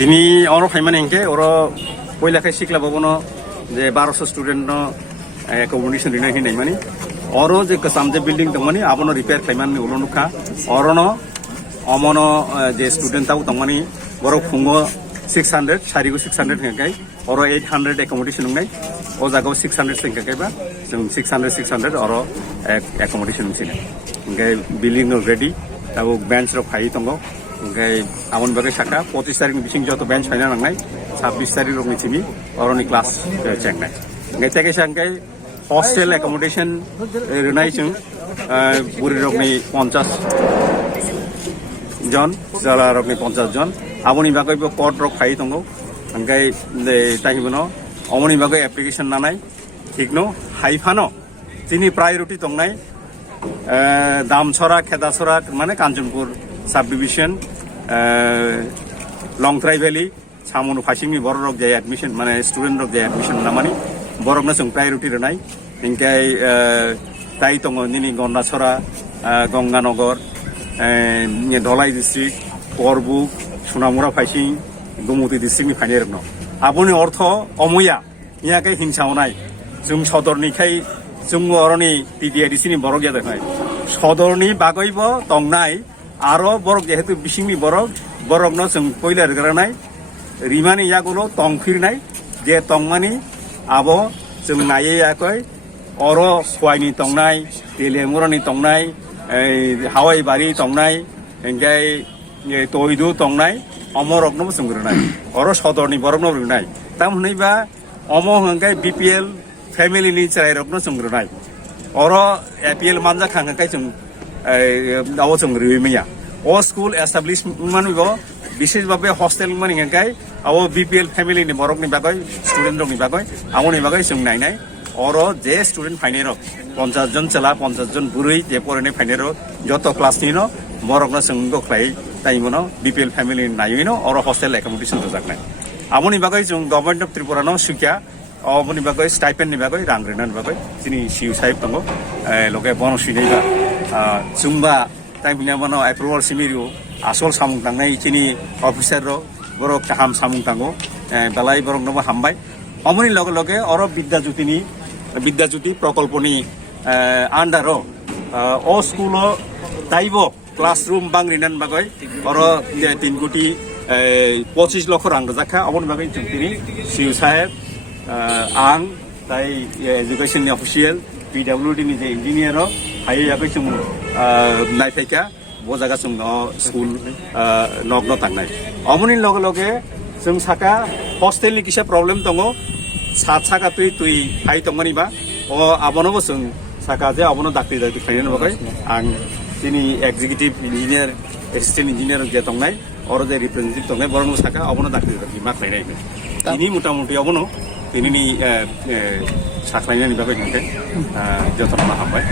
তিনি or ফাইমান NK ওর পয়লাখাই শিখলা ভবনো যে 1200 student accommodation রিনা হিনাই মানে অর যে কাসাম যে বিল্ডিং দং মানে আবনো রিপেয়ার খাইমান উলনুখা অরনো অমনো যে স্টুডেন্ট তাও দং মানে বড় খুঙ্গো 600 সারিগো 600 হেঙ্কাই অর 800 অ্যাকোমোডেশন নাই ও জায়গাও 600 হেঙ্কাইবা जों 600 অর অ্যাকোমোডেশন ছিল হেঙ্কাই বিল্ডিং রেডি তাও বেঞ্চ রক ফাই দঙ্গো হেঙ্কাই আমন বাগে সাকা 25 তারিখ বিसिं যত বেঞ্চ ফাইনা নাंनाय 26 তারিখ রকনি চিমি অরনি ক্লাস চেংনাय হেঙ্কাই তেকে সাঙ্কাই हस्टेल एकोमोडेशन रनाय जों बुरि रकनि 50 जन जाला रकनि 50 जन आबनि बागैबो कट रक फाइ दङ ओंखाय ताहिबनो अमनि बागै एप्लिकेशन नानाय थिकनो हाइफानो तिनि प्रायोरिटी दंनाय दामछरा खेदाछरा माने काञ्चनपुर सब डिविजन लंथ्राइ भ्याली सामुनु फासिंनि बर रक जाय एडमिशन माने स्टुडेन्ट रक जाय एडमिशन नामानि बरकनो जों प्रायोरिटी रनाय इनकाय ताई दङ निनि गन्डाछरा गंगानगर धलाई डिस्ट्रिक्ट परबुक सोनामुरा फाइसिं गुमुति डिस्ट्रिक्टनि फाइनाय रकनो आबनि अर्थ अमया इयाकै हिंसावनाय जों सदरनिखाय जों अरनि टिडिआइडिसिनि बरक जादोंहाय सदरनि बागैबो दंनाय आरो बरक जेहेतु बिसिंनि बरकनो जों पयला रगरानाय रिमानि यागुनो तंफिरनाय जे तंमानि आबो जों नायैयाखै अर सवायनि तंनाय देलेमुरानि तंनाय हावाइबारि तंनाय ओंखाय तयदु तंनाय अमरकनो जों रोनाय अर सदरनि बरकनो रोनाय तामहनैबा अमो ओंखाय बिपिएल फेमिलिनि चारायरकनो जों रोनाय अर एपिएल मानजा खांखाय जों दाव जों रैमैया अ स्कुल एस्टाब्लिशमेन्टमानबो विशेषभावे हस्टेल मानि ओंखाय अब बिपिएल फेमिलिनि बरकनि बागै स्टुडेन्ट रकनि बागै आमनि बागै जों नायनाय अर जे स्टुडेन्ट फाइनाय रक 50 जन चला 50 जन बुरै जे फरायनाय फाइनाय रक जत क्लासनि न बरकनो जों गख्लाय ताइमनो बिपिएल फेमिलि नायैनो अर हस्टेल एकोमोडेशन रजाकनाय आमनि बागै जों गभर्नमेन्ट अफ त्रिपुरा न सुकिया अमनि बागै स्टाइपेन्डनि बागै रां रेनानि बागै जोंनि सिउ साहेब दङ लगे बनसुइनायबा जोंबा ताइमनियाबनो एप्रुवाल सिमिरिउ आसल सामुं थांनाय इथिनि अफिसार र बरक गाहाम सामुं थांगो बेलाय बरकनोबो हामबाय अमनि लगे लगे अर विद्याज्योति प्रकल्पनि आन्डार अ स्कुल दाइबो क्लासरूम बांग्रिनान बागै अर 3 कोटी 25 लाख रां रजाखा अमनि बागै जों तिनि सिउ साहेब आं ताइ एजुकेशननि अफिसियेल पिडब्लिउडि नि जे इन्जिनियर हायै याबै जों नायफायका बजागा जों स्कुल नग्न थांनाय अमनि लगे लगे जों साका हस्टेलनि किसा प्रब्लेम दङ सात साका तुइ हाइ दङनिबा अ आबनोबो जों साका जे आबनो दाख्लै खायनो बागै आं दिनै एक्जिकिउटिभ इन्जिनियर एसिस्टेन्ट इन्जिनियर जे दंनाय अर जे रिप्रेजेन्टेटिभ दंनाय बरनो साका आबनो दाख्लै मा खायनाय दिनै मुटामुटि आबनो दिनैनि साख्लायनायनि बागै जों जथन हामबाय